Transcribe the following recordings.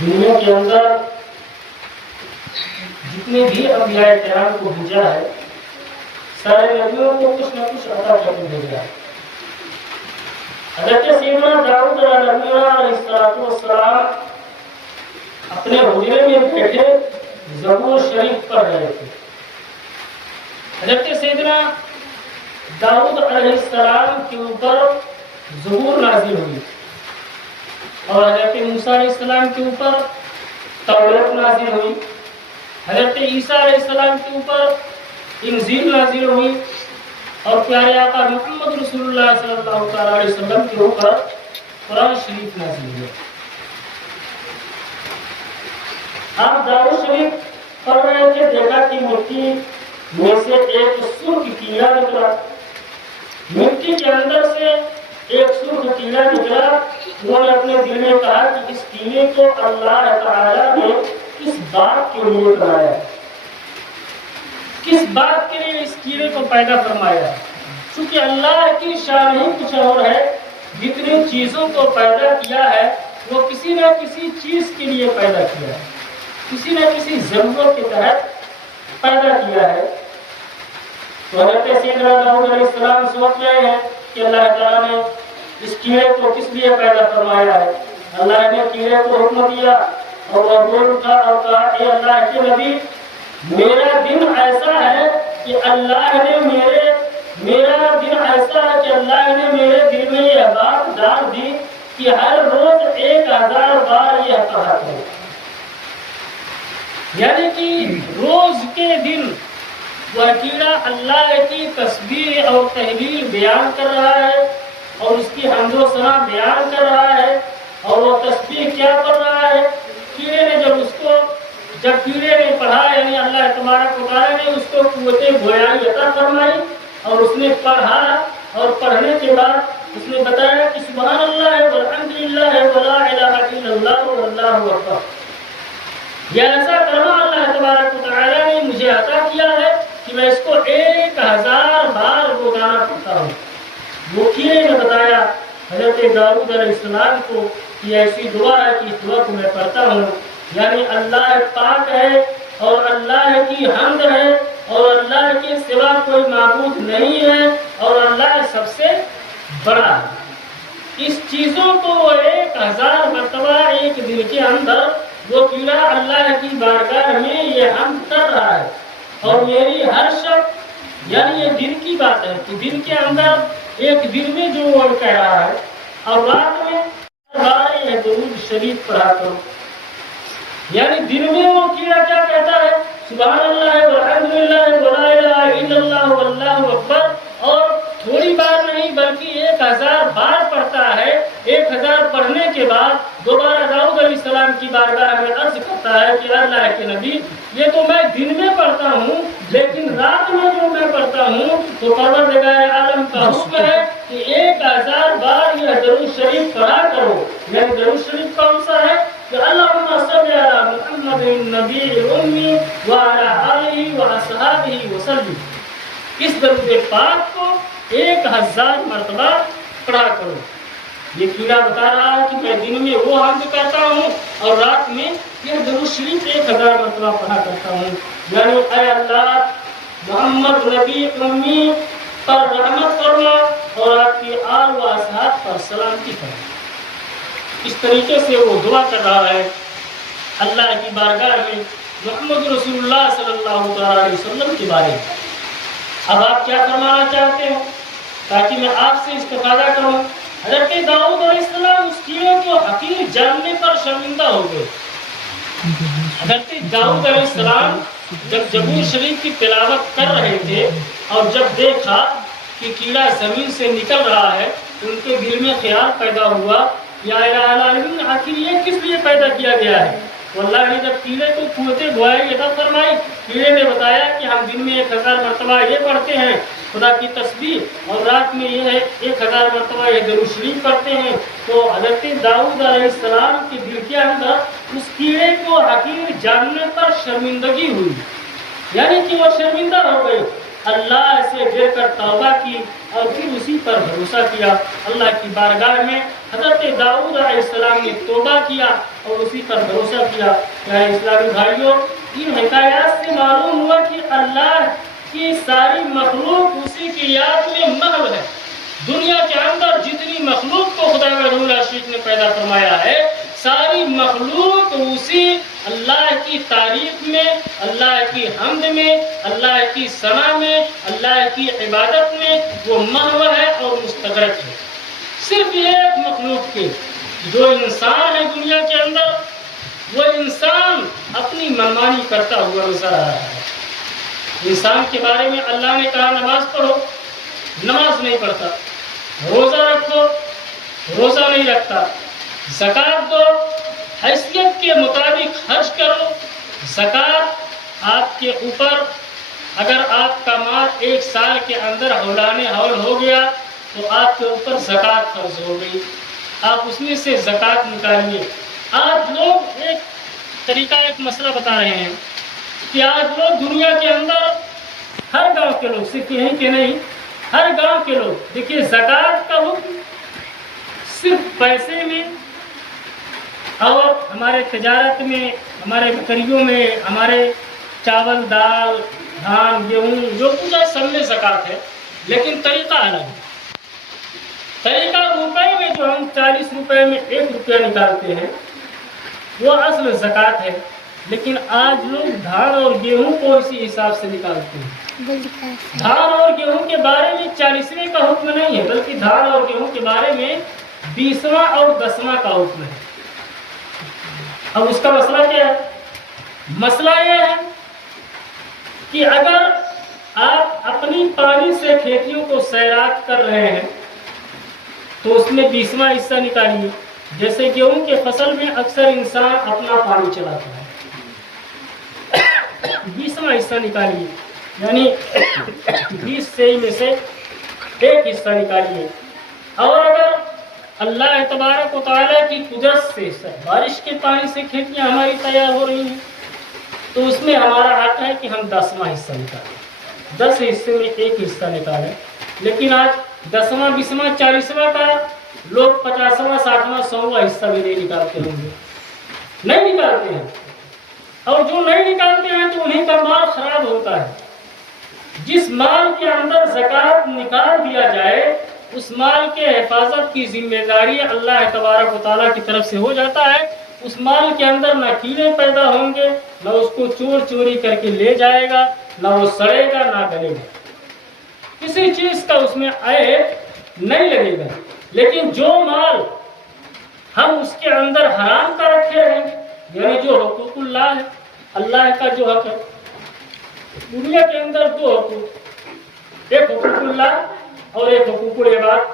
دنیا کے اندر جتنے بھی انبیاء کرام کو بھیجا ہے سارے نبیوں کو کچھ نہ کچھ عطا کر کے بھیجا ہے۔ حضرت سیدنا داؤد علیہ السلام اپنے حجرے میں بیٹھے زبور شریف پڑھ رہے تھے۔ حضرت سیدنا داؤد علیہ السلام کے اوپر زبور نازل ہوئی اور حضرت موسیٰ علیہ السلام کے اوپر توریت نازل ہوئی، حضرت عیسیٰ علیہ السلام کے اوپر انجیل نازل ہوئی اور پیارے آقا محمد رسول اللہ صلی اللہ علیہ وسلم کے اوپر قرآن شریف نازل ہوئی۔ آپ داؤد شریف پڑھ رہے تھے، دیکھا کہ مٹی میں سے ایک سرخ کیڑا نکلا، مٹی کے اندر سے ایک سرخ کیڑا نکلا۔ انہوں نے اپنے دل میں کہا کہ اس کیڑے کو اللہ تعالیٰ نے کس بات کے لیے بنایا ہے، کس بات کے لیے اس کیڑے کو پیدا فرمایا؟ چونکہ اللہ کی شان ہی کچھ اور ہے، جتنی چیزوں کو پیدا کیا ہے وہ کسی نہ کسی چیز کے لیے پیدا کیا ہے، کسی نہ کسی ضرورت کے تحت پیدا کیا ہے۔ تو حضرت سیدنا داؤد علیہ السلام سوچ رہے ہیں کہ اللہ تعالیٰ نے اس کیڑے کو کس لیے پیدا فرمایا ہے۔ اللہ نے کیڑے کو حکم دیا اور وہ بول اٹھا اور کہا، اے اللہ کے نبی، میرا دن ایسا ہے کہ اللہ نے میرے دل میں یہ بات ڈال دی کہ ہر روز 1000 بار یہ کہا کرو، یعنی کہ روز کے دن وہ کیڑا اللہ کی تسبیح اور تحلیل بیان کر رہا ہے اور اس کی حمد و ثنا بیان کر رہا ہے۔ اور وہ تسبیح کیا پڑھ رہا ہے؟ کیڑے نے جب کیڑے نے پڑھا، یعنی اللہ تبارک و تعالیٰ نے اس کو قوت گویائی عطا فرمائی اور اس نے پڑھا، اور پڑھنے کے بعد اس نے بتایا کہ سبحان اللہ والحمد للہ ولا الہ الا اللہ واللہ اکبر، یہ ایسا کلمہ اللہ تبارک و تعالیٰ نے مجھے عطا کیا ہے کہ میں اس کو 1000 بار روزانہ پڑھتا ہوں۔ وہ کیڑے نے بتایا حضرت داؤد علیہ السلام کو کہ ایسی دعا ہے کہ اس دعا کو میں پڑھتا ہوں، یعنی اللہ پاک ہے اور اللہ کی حمد ہے اور اللہ کے سوا کوئی معبود نہیں ہے اور اللہ سب سے بڑا ہے۔ اس چیزوں کو وہ 1000 مرتبہ ایک دن کے اندر وہ کیڑا اللہ کی بارگاہ میں یہ حمد کر رہا ہے۔ اور میری ہر شب، یعنی یہ دن کی بات ہے کہ دن کے اندر ایک دن میں جو وہ کہہ رہا ہے، اور رات میں یہ درود شریف پڑھا کرو، یعنی دن میں وہ کیڑا کیا کہتا ہے؟ سبحان اللہ والحمد للہ ولا الہ الا اللہ واللہ اکبر، اور تھوڑی بار نہیں بلکہ 1000 بار پڑھتا ہے۔ 1000 پڑھنے کے بعد دوبارہ داؤد علیہ السلام کی بارگاہ میں عرض کرتا ہے کہ اللہ کے نبی، یہ تو میں دن میں پڑھتا ہوں، لیکن رات میں جو میں پڑھتا ہوں تو پروردگار عالم کا حکم ہے کہ 1000 بار یہ درود شریف پڑھا کرو۔ یعنی درود شریف کون سا ہے؟ کہ اللہم صل علی محمد النبی الامی وعلی آلہ واصحابہ وسلم، اس درود پاک کو 1000 مرتبہ پڑھا کرو۔ یہ کیڑا بتا رہا ہے کہ میں دن میں وہ حمد کرتا ہوں اور رات میں یہ درود شریف 1000 مرتبہ پڑھا کرتا ہوں۔ یعنی اے اللہ، محمد نبی امی پر رحمت فرما اور آپ کی آل و اصحاب پر سلامتی فرما۔ اس طریقے سے وہ دعا کر رہا ہے اللہ کی بارگاہ میں محمد رسول اللہ صلی اللہ علیہ وسلم کے بارے میں۔ اب آپ کیا فرمانا چاہتے ہو تاکہ میں آپ سے استفادہ کروں؟ حضرت داؤد علیہ السلام اس کیڑے کو حقیر جاننے پر شرمندہ ہو گئے۔ حضرت داؤد علیہ السلام جب زبور شریف کی تلاوت کر رہے تھے اور جب دیکھا کہ کیڑا زمین سے نکل رہا ہے تو ان کے دل میں خیال پیدا ہوا، یا الہ العالمین، آخر یہ کس لیے پیدا کیا گیا ہے؟ تو اللہ نے جب کیڑے کو قوت گویائی عطا فرمائی، کیڑے نے بتایا کہ ہم دن میں 1000 مرتبہ یہ پڑھتے ہیں خدا کی تسبیح، اور رات میں یہ ہے 1000 مرتبہ یہ درود شریف پڑھتے ہیں۔ تو حضرت داؤد علیہ السلام کے دل کے اندر اس کیڑے کو حقیر جاننے پر شرمندگی ہوئی، یعنی کہ وہ شرمندہ ہو گئے اللہ سے ڈر کر توبہ کی اور پھر اسی پر بھروسہ کیا۔ اللہ کی بارگاہ میں حضرت داؤد علیہ السلام نے توبہ کیا اور اسی پر بھروسہ کیا۔ پیارے اسلامی بھائیوں، ان حکایات سے معلوم ہوا کہ اللہ کی ساری مخلوق اسی کی یاد میں محو ہے۔ دنیا کے اندر جتنی مخلوق کو خدا وحدہ لا شریک نے پیدا فرمایا ہے، ساری مخلوق اسی اللہ کی تعریف میں، اللہ کی حمد میں، اللہ کی ثنا میں، اللہ کی عبادت میں وہ محو ہے اور مستغرق ہے۔ صرف ایک مخلوق کے جو انسان ہے دنیا کے اندر، وہ انسان اپنی منمانی کرتا ہوا نظر آ رہا ہے۔ انسان کے بارے میں اللہ نے کہا نماز پڑھو، نماز نہیں پڑھتا، روزہ رکھو، روزہ نہیں رکھتا، زکوٰۃ دو، حیثیت کے مطابق خرچ کرو۔ زکوٰۃ آپ کے اوپر، اگر آپ کا مال 1 سال کے اندر حولانِ حول ہو گیا تو آپ کے اوپر زکوٰۃ فرض ہو گئی، آپ اس میں سے زکوٰۃ نکالیے۔ آج لوگ ایک طریقہ، ایک مسئلہ بتا رہے ہیں کہ آج لوگ دنیا کے اندر ہر گاؤں کے لوگ، صرف یہیں کے نہیں، ہر گاؤں کے لوگ، دیکھیے زکوٰۃ کا حکم صرف پیسے میں اور ہمارے تجارت میں، ہمارے بکریوں میں، ہمارے چاول، دال، دھان، گیہوں جو کچھ ہے سب میں زکوٰۃ ہے، لیکن طریقہ الگ ہے۔ طریقہ روپے میں جو ہم 40 روپے میں 1 روپیہ نکالتے ہیں وہ اصل زکوٰۃ ہے، لیکن آج لوگ دھان اور گیہوں کو اسی حساب سے نکالتے ہیں۔ دھان اور گیہوں کے بارے میں 40ویں کا حکم نہیں ہے، بلکہ دھان اور گیہوں کے بارے میں 20واں اور 10واں کا حکم ہے۔ اب اس کا مسئلہ کیا ہے؟ مسئلہ یہ ہے کہ اگر آپ اپنی پانی سے کھیتیوں کو سیراب کر رہے ہیں تو اس میں 20واں حصہ نکالیے۔ جیسے گیہوں کے فصل میں اکثر انسان اپنا پانی چلاتا ہے، 20واں حصہ نکالیے، یعنی 20 سیئی میں سے 1 حصہ نکالیے۔ اور اگر اللہ تبارک و تعالیٰ کی قدرت سے بارش کے پانی سے کھیتیاں ہماری تیار ہو رہی ہیں تو اس میں ہمارا حق ہے کہ ہم 10واں حصہ نکالیں، 10 حصے میں 1 حصہ نکالیں۔ لیکن آج 10واں، 20واں، 40واں کا لوگ 50واں، 60واں، 100واں حصہ بھی نہیں نکالتے ہوں گے، نہیں نکالتے ہیں۔ اور جو نہیں نکالتے ہیں تو انہیں کا مال خراب ہوتا ہے۔ جس مال کے اندر زکوٰۃ نکال دیا جائے اس مال کے حفاظت کی ذمہ داری اللہ تبارک و تعالیٰ کی طرف سے ہو جاتا ہے۔ اس مال کے اندر نہ کیڑے پیدا ہوں گے، نہ اس کو چور چوری کر کے لے جائے گا، نہ وہ سڑے گا، نہ گلے گا، کسی چیز کا اس میں عیب نہیں لگے گا۔ لیکن جو مال ہم اس کے اندر حرام کا رکھے ہیں، یعنی جو حقوق اللہ ہے، اللہ کا جو حق ہے، دنیا کے اندر 2 حقوق، ایک حقوق اللہ اور ایک حقوق العباد۔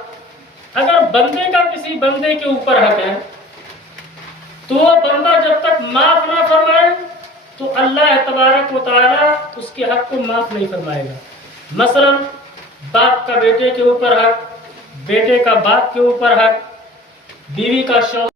اگر بندے کا کسی بندے کے اوپر حق ہے تو وہ بندہ جب تک معاف نہ فرمائے تو اللہ تبارک و تعالیٰ اس کے حق کو معاف نہیں فرمائے گا۔ مثلا باپ کا بیٹے کے اوپر حق، بیٹے کا باپ کے اوپر حق، بیوی کا شوہر